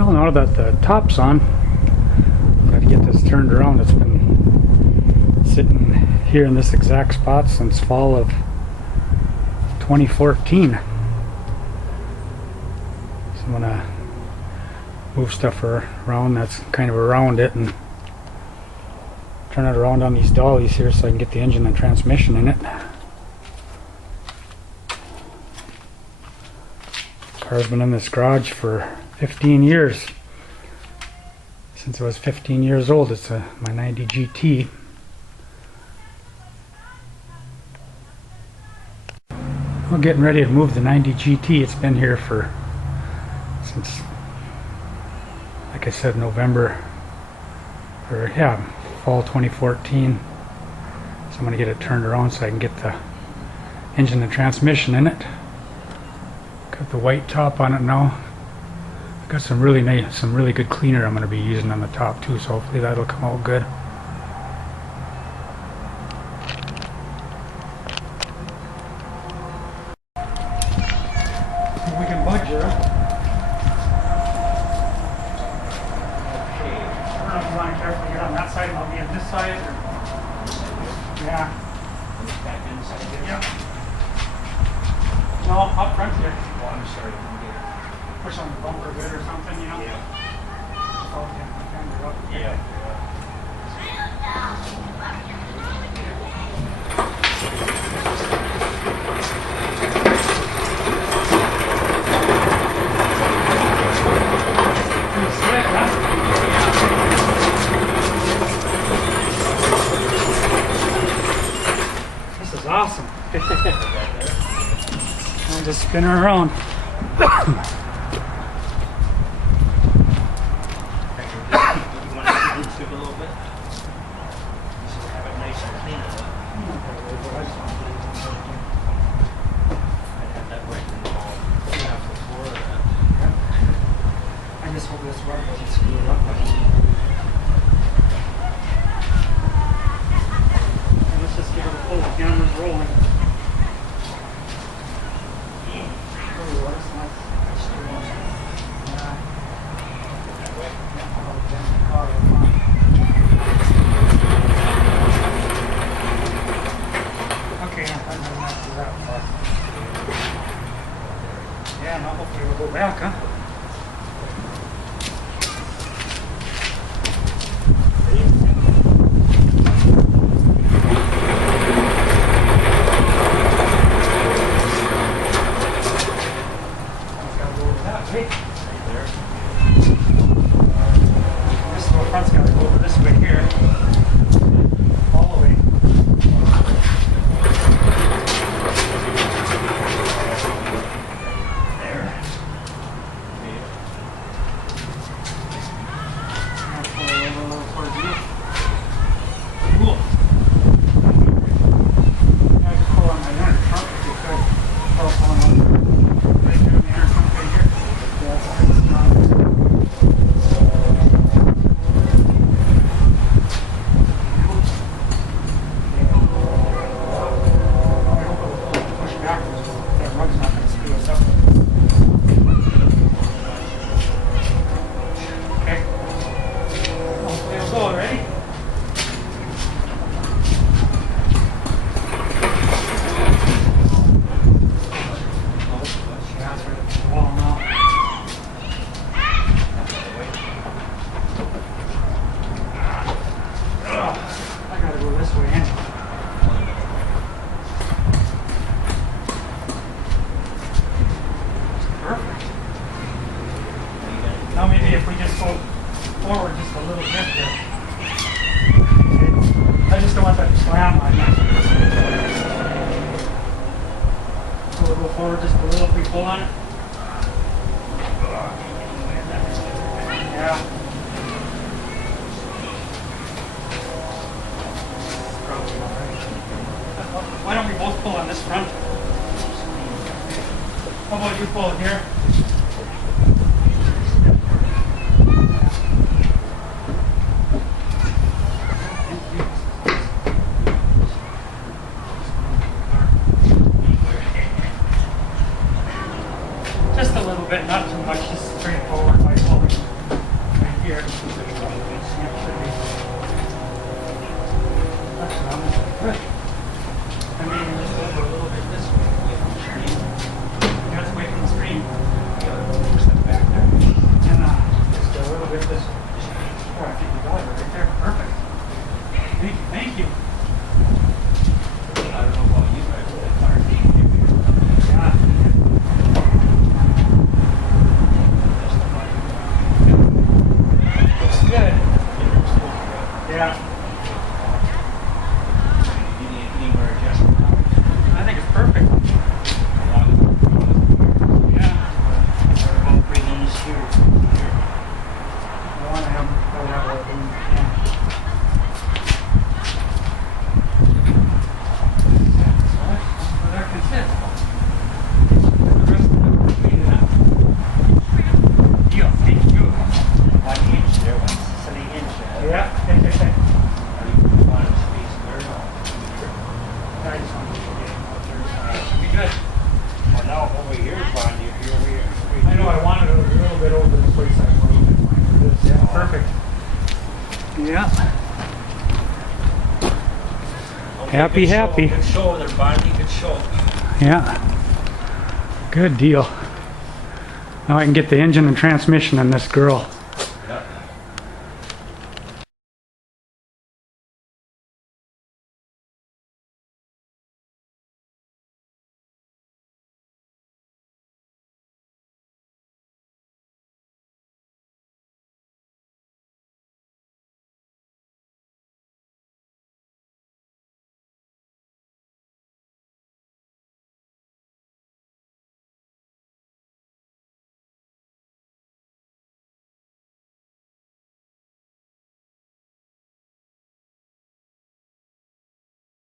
Well, now that the top's on, I'm going to get this turned around. It's been sitting here in this exact spot since fall of 2014. So I'm going to move stuff around that's kind of around it and turn it around on these dollies here so I can get the engine and transmission in it. Car's been in this garage for 15 years. Since I was 15 years old. It's my 90 GT. We're getting ready to move the 90 GT. It's been here since, like I said, November, or yeah, fall 2014. So I'm going to get it turned around so I can get the engine and transmission in it. Got the white top on it now. I've got some really nice, some really good cleaner I'm going to be using on the top too, so hopefully that'll come out good. We can budge her. Okay. I don't know if you want to carefully get on that side and I'll be on this side. Or... yeah. Back inside here? Yeah. No, up front here. Oh, I'm sorry. Push on the bumper a bit or something, you know? Yeah. Oh, yeah. This is awesome. I'll just spin her around. I just hope this works. Doesn't screw it up. And let's just give it a pull. The camera's rolling. Okay, yeah, now hopefully we'll go back, huh? Front's got to go over this way here, all the way. There. I'll pull it over a little towards you. Cool. I just pull on my inner trunk if you could. Pull on right down the inner trunk right here. Yeah, that's pretty strong. Now maybe if we just go forward just a little bit here. Okay. I just don't want that to slam on you. So we'll go forward just a little if we pull on it. Yeah. Why don't we both pull on this front? How about you pull here? Yeah. Happy, happy. Good show there, Bonnie. Good show. Yeah. Good deal. Now I can get the engine and transmission on this girl.